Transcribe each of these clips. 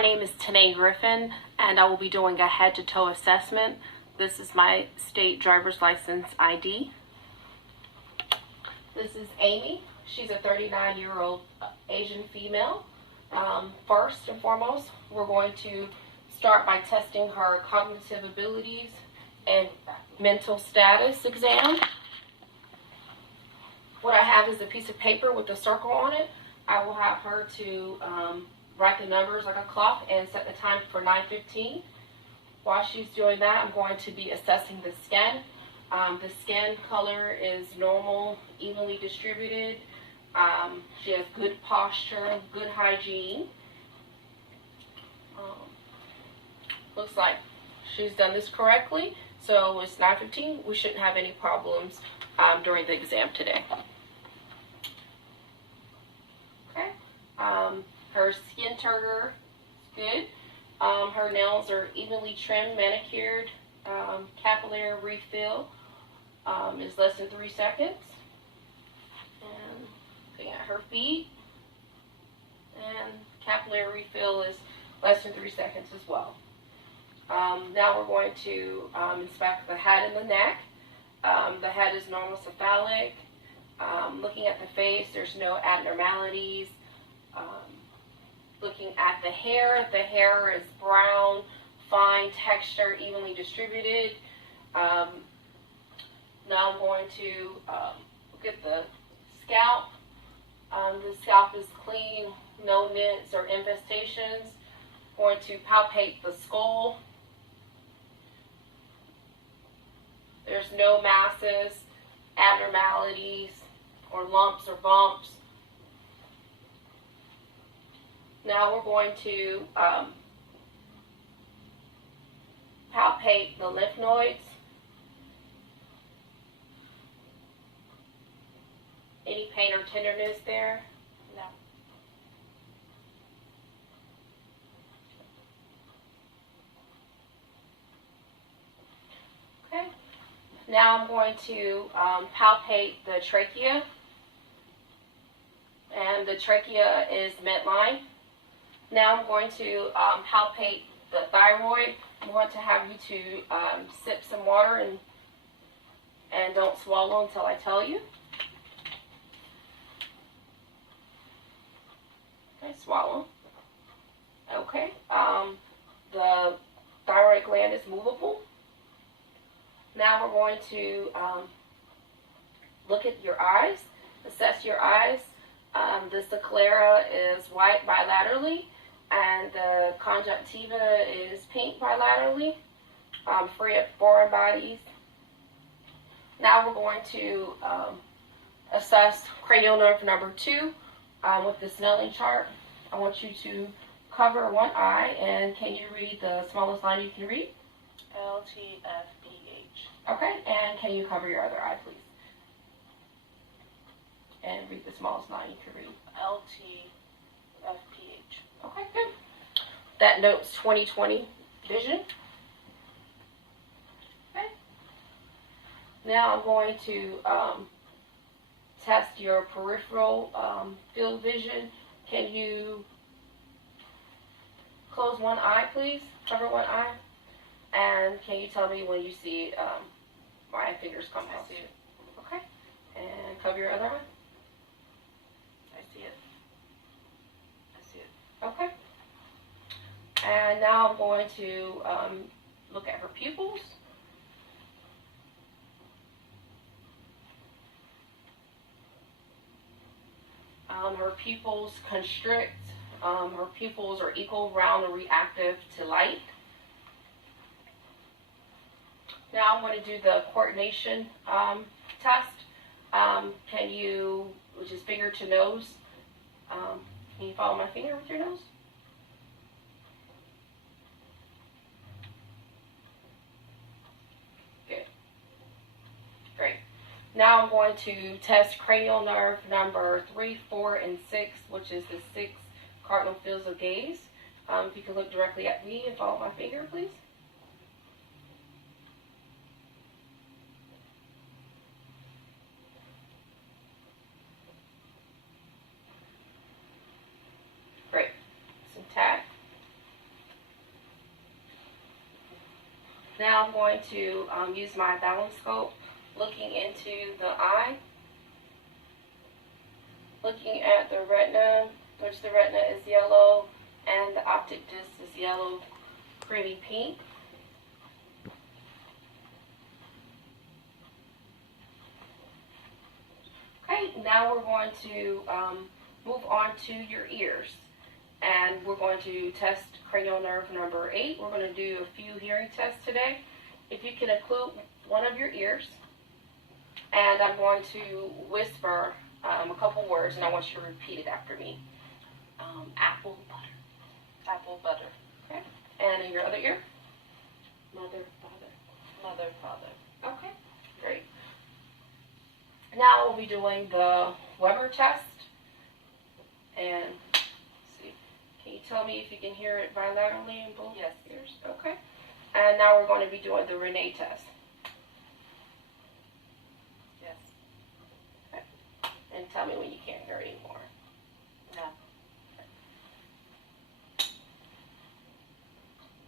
My name is Tanae Griffin, and I will be doing a head-to-toe assessment. This is my state driver's license ID. This is Amy. She's a 39-year-old Asian female. First and foremost, we're going to start by testing her cognitive abilities and mental status exam. What I have is a piece of paper with a circle on it. I will have her to write the numbers like a clock and set the time for 9:15. While she's doing that, I'm going to be assessing the skin. The skin color is normal, evenly distributed. She has good posture, good hygiene. Looks like she's done this correctly, so it's 9:15. We shouldn't have any problems during the exam today. Okay. Her skin turgor is good. Her nails are evenly trimmed, manicured. Capillary refill is less than 3 seconds. And looking at her feet, and capillary refill is less than 3 seconds as well. Now we're going to inspect the head and the neck. The head is normal cephalic. Looking at the face, there's no abnormalities. Looking at the hair is brown, fine texture, evenly distributed. Now I'm going to look at the scalp. The scalp is clean, no nits or infestations. Going to palpate the skull. There's no masses, abnormalities, or lumps or bumps. Now we're going to palpate the lymph nodes. Any pain or tenderness there? No. Okay. Now I'm going to palpate the trachea. And the trachea is midline. Now I'm going to palpate the thyroid. I'm going to have you to sip some water and don't swallow until I tell you. Okay, swallow. Okay. The thyroid gland is movable. Now we're going to look at your eyes, assess your eyes. The sclera is white bilaterally, and the conjunctiva is pink bilaterally, free of foreign bodies. Now we're going to assess cranial nerve number 2 with the Snelling chart. I want you to cover one eye, and can you read the smallest line you can read? LTFPH. Okay, and can you cover your other eye, please? And read the smallest line you can read. LTFPH. Okay, good. That notes 20/20 vision. Okay. Now I'm going to test your peripheral field vision. Can you close one eye, please? Cover one eye. And can you tell me when you see my fingers come out? I see it. Okay. And cover your other eye. I see it. I see it. Okay. And now I'm going to look at her pupils. Her pupils constrict. Her pupils are equal, round, and reactive to light. Now I'm going to do the coordination test. Can you, which is finger to nose, can you follow my finger with your nose? Good. Great. Now I'm going to test cranial nerve number 3, 4, and 6, which is the 6 cardinal fields of gaze. If you can look directly at me and follow my finger, please. Great. It's intact. Now I'm going to use my balance scope, looking into the eye, looking at the retina, which the retina is yellow, and the optic disc is yellow, creamy pink. Okay, now we're going to move on to your ears. And we're going to test cranial nerve number 8. We're going to do a few hearing tests today. If you can include one of your ears, and I'm going to whisper a couple words, and I want you to repeat it after me. Apple butter. Apple butter. Okay. And in your other ear? Mother, father. Mother, father. Okay. Great. Now we'll be doing the Weber test. And can you tell me if you can hear it bilaterally in both Yes. ears? Okay. And now we're going to be doing the Renee test. Yes. Okay. And tell me when you can't hear it anymore. No.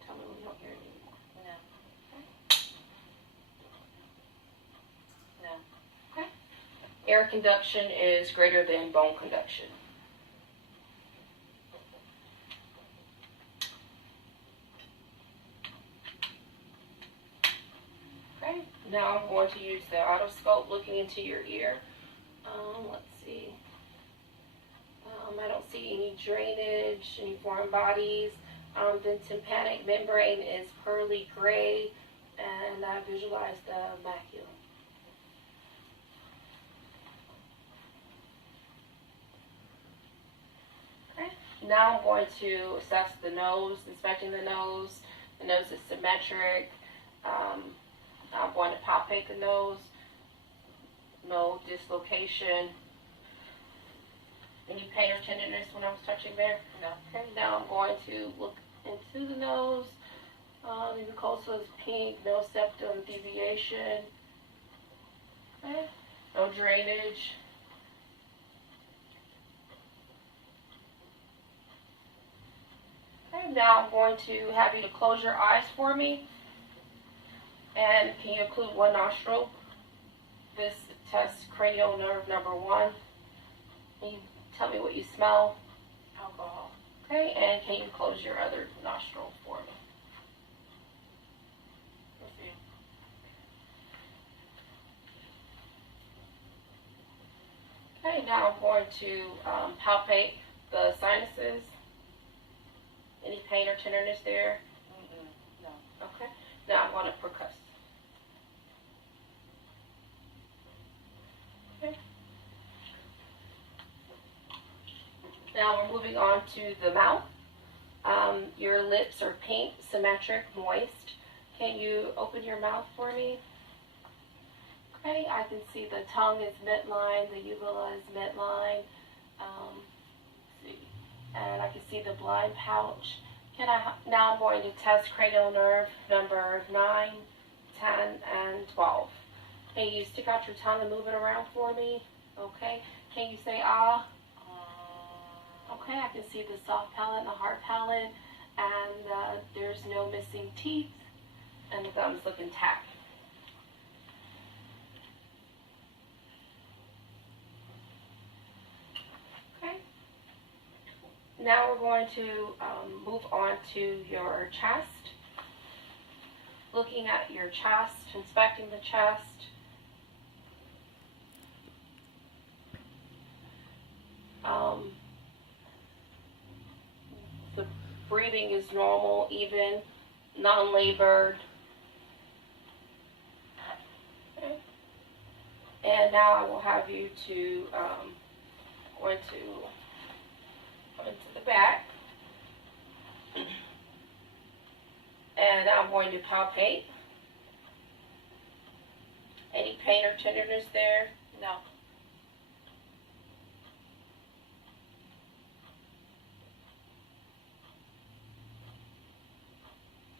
Tell me when you don't hear it anymore. No. No. Okay. Air conduction is greater than bone conduction. Okay, now I'm going to use the otoscope looking into your ear. Let's see. I don't see any drainage, any foreign bodies. The tympanic membrane is pearly gray, and I visualize the macula. Okay, now I'm going to assess the nose, inspecting the nose. The nose is symmetric. I'm going to palpate the nose. No dislocation. Any pain or tenderness when I was touching there? No. Okay, now I'm going to look into the nose. The mucosa is pink, no septum deviation. Okay, no drainage. Okay, now I'm going to have you to close your eyes for me. And can you include one nostril? This tests cranial nerve number 1. Can you tell me what you smell? Alcohol. Okay, and can you close your other nostril for me? Perfume. Okay, now I'm going to palpate the sinuses. Any pain or tenderness there? No. Okay, now I'm going to percuss. Okay. Now we're moving on to the mouth. Your lips are pink, symmetric, moist. Can you open your mouth for me? Okay, I can see the tongue is midline, the uvula is midline. And I can see the blind pouch. Now I'm going to test cranial nerve number 9, 10, and 12. Can you stick out your tongue and move it around for me? Okay. Can you say ah? Okay, I can see the soft palate and the hard palate, and there's no missing teeth, and the gums look intact. Okay. Now we're going to move on to your chest. Looking at your chest, inspecting the chest. The breathing is normal, even, non-labored. Okay. And now I will have you to go into the back. And I'm going to palpate. Any pain or tenderness there? No.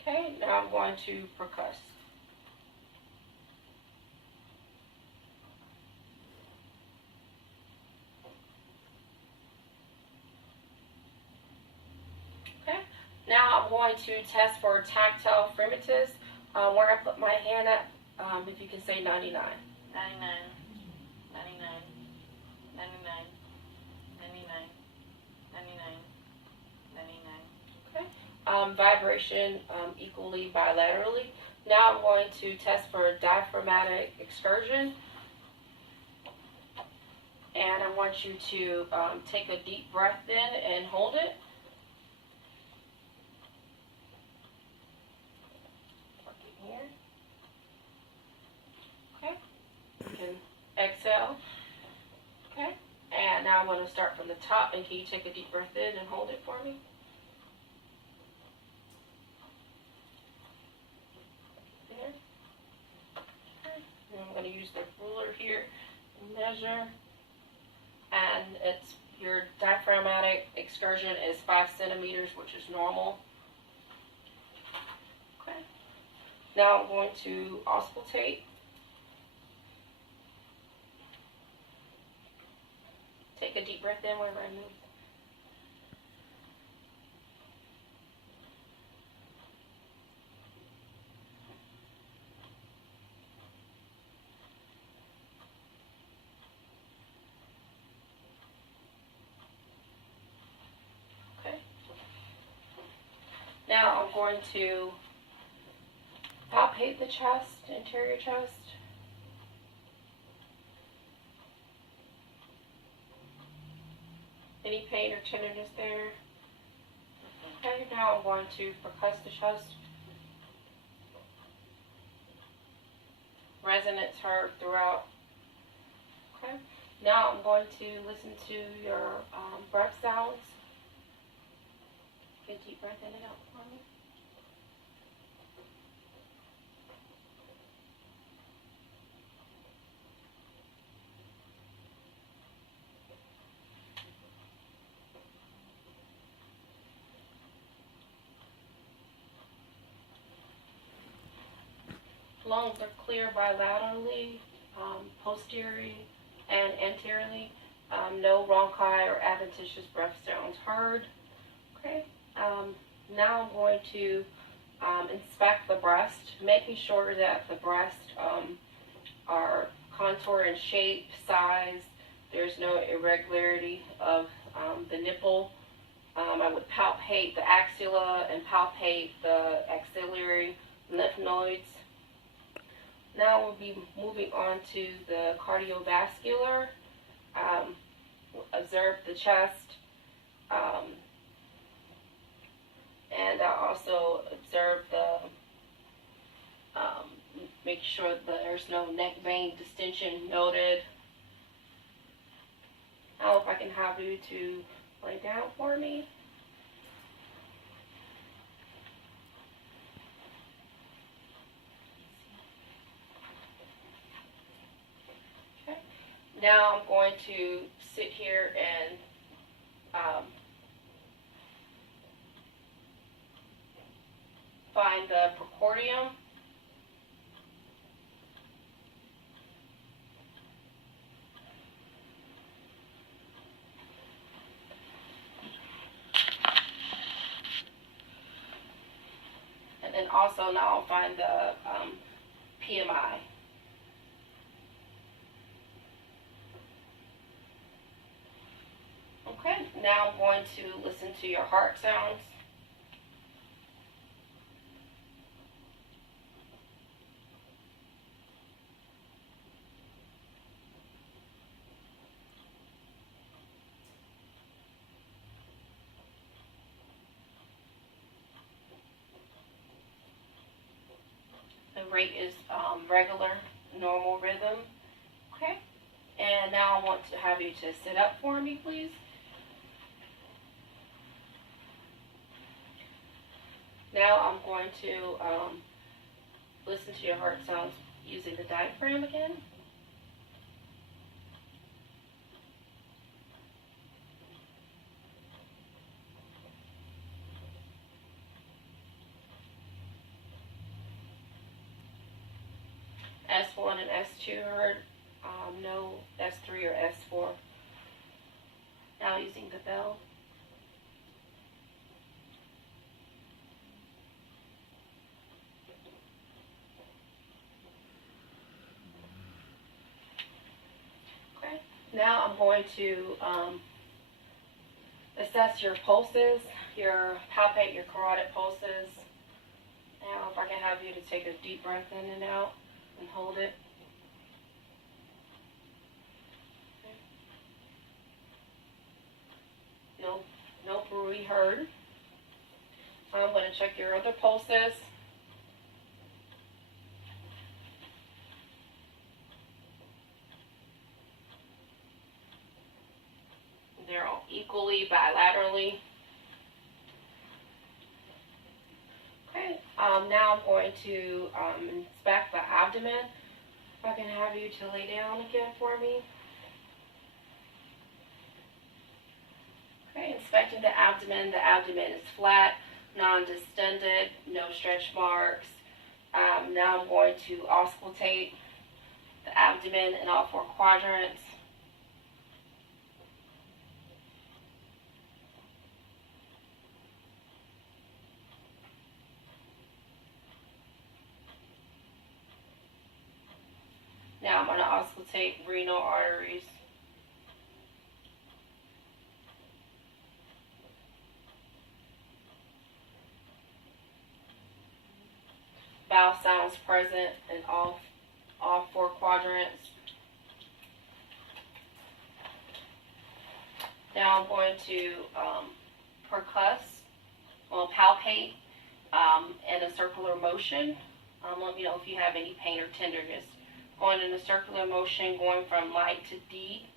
Okay, now I'm going to percuss. Okay, now I'm going to test for tactile fremitus Where I put my hand at, if you can say 99. 99, 99, 99, 99, 99, 99. Vibration equally bilaterally. Now I'm going to test for diaphragmatic excursion. And I want you to take a deep breath in and hold it. Working here. Okay. You can exhale. Okay. And now I'm going to start from the top. And can you take a deep breath in and hold it for me? There. Okay. And I'm going to use the ruler here and measure. And it's your diaphragmatic excursion is 5 centimeters, which is normal. Okay. Now I'm going to auscultate. Take a deep breath in whenever I move. Now I'm going to palpate the chest, interior chest. Any pain or tenderness there? Okay, now I'm going to percuss the chest. Resonance heard throughout. Okay, now I'm going to listen to your breath sounds. Take a deep breath in and out for me. Lungs are clear bilaterally, posteriorly, and anteriorly. No bronchi or adventitious breath sounds heard. Okay. Now I'm going to inspect the breast, making sure that the breasts are contoured in shape, size. There's no irregularity of the nipple. I would palpate the axilla and palpate the axillary lymph nodes. Now we'll be moving on to the cardiovascular. Observe the chest. And I also observe make sure that there's no neck vein distension noted. Now if I can have you to lay down for me. Okay. Now I'm going to sit here and find the precordium. And then also now I'll find the PMI. Okay, now I'm going to listen to your heart sounds. The rate is regular, normal rhythm. Okay, and now I want to have you to sit up for me, please. Now I'm going to listen to your heart sounds using the diaphragm again. S1 and S2 heard, no S3 or S4. Now using the bell. Now I'm going to assess your pulses, palpate your carotid pulses. Now if I can have you to take a deep breath in and out and hold it. No bruit heard. I'm going to check your other pulses. They're all equally, bilaterally. Okay, now I'm going to inspect the abdomen. If I can have you to lay down again for me. Okay, inspecting the abdomen. The abdomen is flat, non-distended, no stretch marks. Now I'm going to auscultate the abdomen in all 4 quadrants. Now I'm going to auscultate renal arteries. Bowel sounds present in all 4 quadrants. Now I'm going to palpate in a circular motion. Let me know if you have any pain or tenderness. Going in a circular motion, going from light to deep.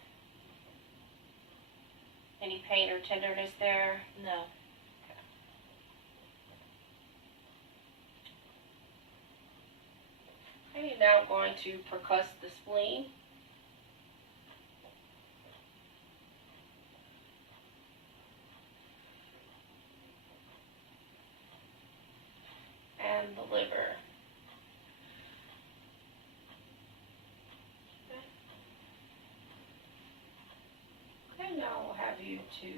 Any pain or tenderness there? No. Okay, now I'm going to percuss the spleen. And the liver. Okay, now we'll have you to,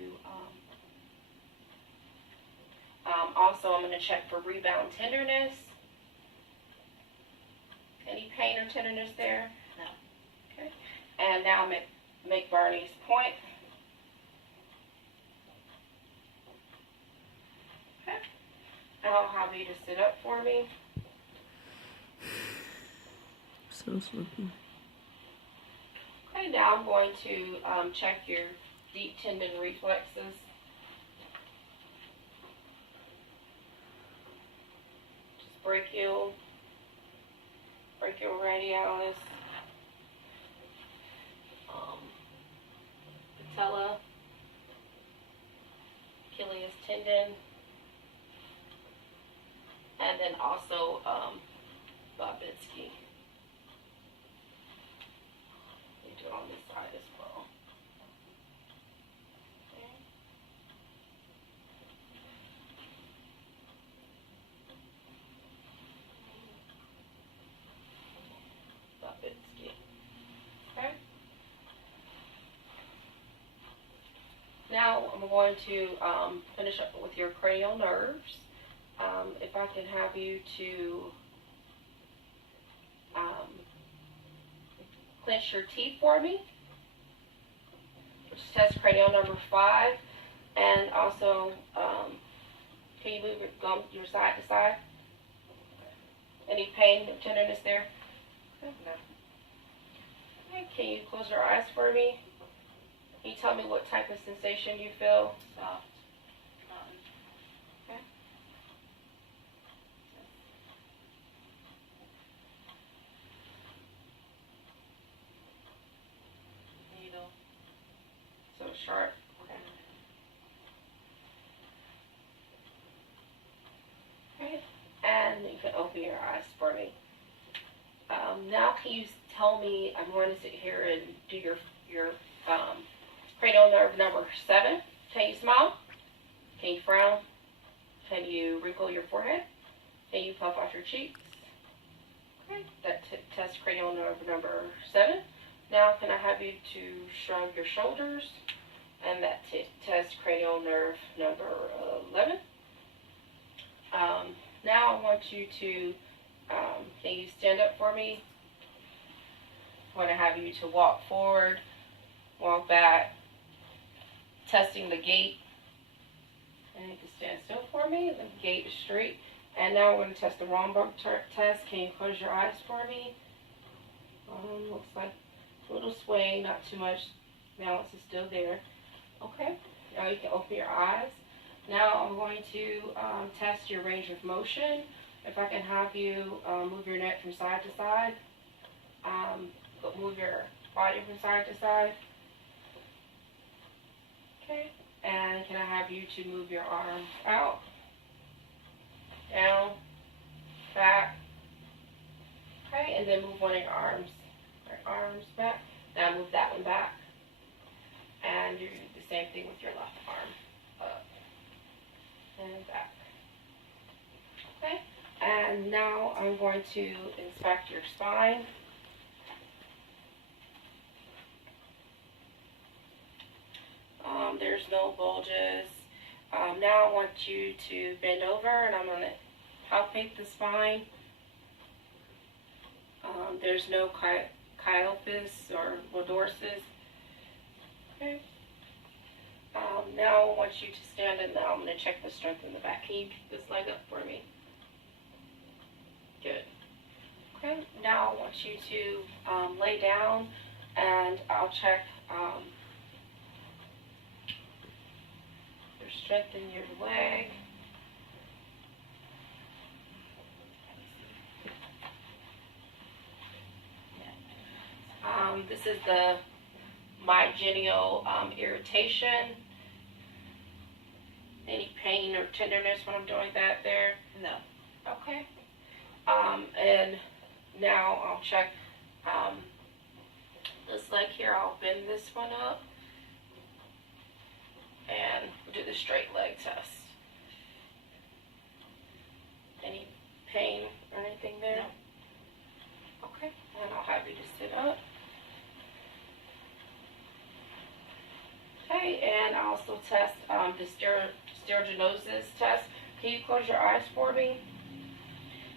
also I'm going to check for rebound tenderness. Any pain or tenderness there? No. Okay. And now make Barney's point. Okay. And I'll have you to sit up for me. So sleepy. Okay, now I'm going to check your deep tendon reflexes. Just brachioradialis, patella, Achilles tendon, and then also Babinski. We do it on this side as well. Okay. Babinski. Okay. Now I'm going to finish up with your cranial nerves. If I can have you to clench your teeth for me, which tests cranial number 5, and also can you move your side to side? Any pain or tenderness there? No. Okay, can you close your eyes for me? Can you tell me what type of sensation you feel? Soft. Okay. Needle. So sharp. Okay. And you can open your eyes for me. Now can you tell me, I'm going to sit here and do your cranial nerve number 7. Can you smile? Can you frown? Can you wrinkle your forehead? Can you puff out your cheeks? Okay, that tests cranial nerve number 7. Now can I have you to shrug your shoulders? And that tests cranial nerve number 11. Now I want you to, can you stand up for me? I want to have you to walk forward walk back, testing the gait. And you can stand still for me. The gait is straight. And now we're going to test the Romberg test. Can you close your eyes for me? Looks like a little sway, not too much. Balance is still there. Okay. Now you can open your eyes. Now I'm going to test your range of motion. If I can have you move your neck from side to side. Move your body from side to side. Okay. And can I have you to move your arms out, down, back. Okay. And then move one of your arms back. Now move that one back. And you do the same thing with your left arm. Up and back. Okay. And now I'm going to inspect your spine. There's no bulges. Now I want you to bend over and I'm going to palpate the spine. There's no kyphus or lordosis. Okay. Now I want you to stand and now I'm going to check the strength in the back. Can you keep this leg up for me? Good. Okay. Now I want you to lay down and I'll check your strength in your leg. This is the myogenial irritation. Any pain or tenderness when I'm doing that there? No. Okay. And now I'll check this leg here. I'll bend this one up and do the straight leg test. Any pain or anything there? No. Okay. And I'll have you to sit up. Okay, and I also test the sterigenosis test. Can you close your eyes for me?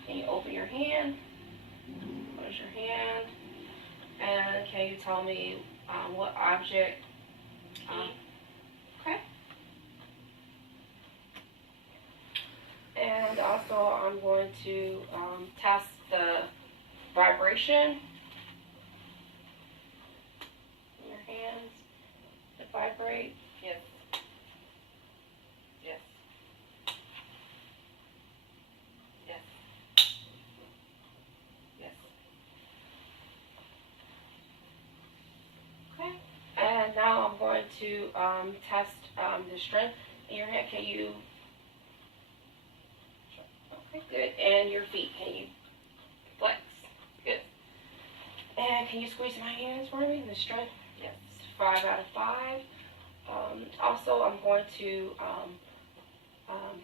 Can you open your hand? Close your hand. And can you tell me what object? Okay. And also I'm going to test the vibration in your hands. Vibrate. Yes. Yes. Yes. Yes. Okay. And now I'm going to test the strength in your hand. Can you? Okay, good. And your feet. Can you flex? Good. And can you squeeze my hands for me? The strength. Yes. 5 out of 5. Also, I'm going to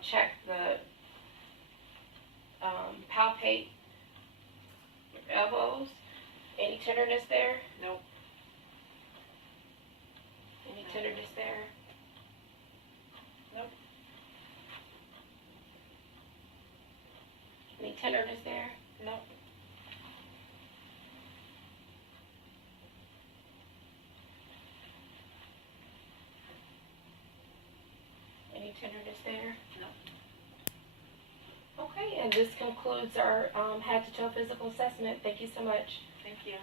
check the palpate your elbows. Any tenderness there? Nope. Any tenderness there? Nope. Any tenderness there? Nope. Any tenderness there? No. Okay, and this concludes our head to toe physical assessment. Thank you so much. Thank you.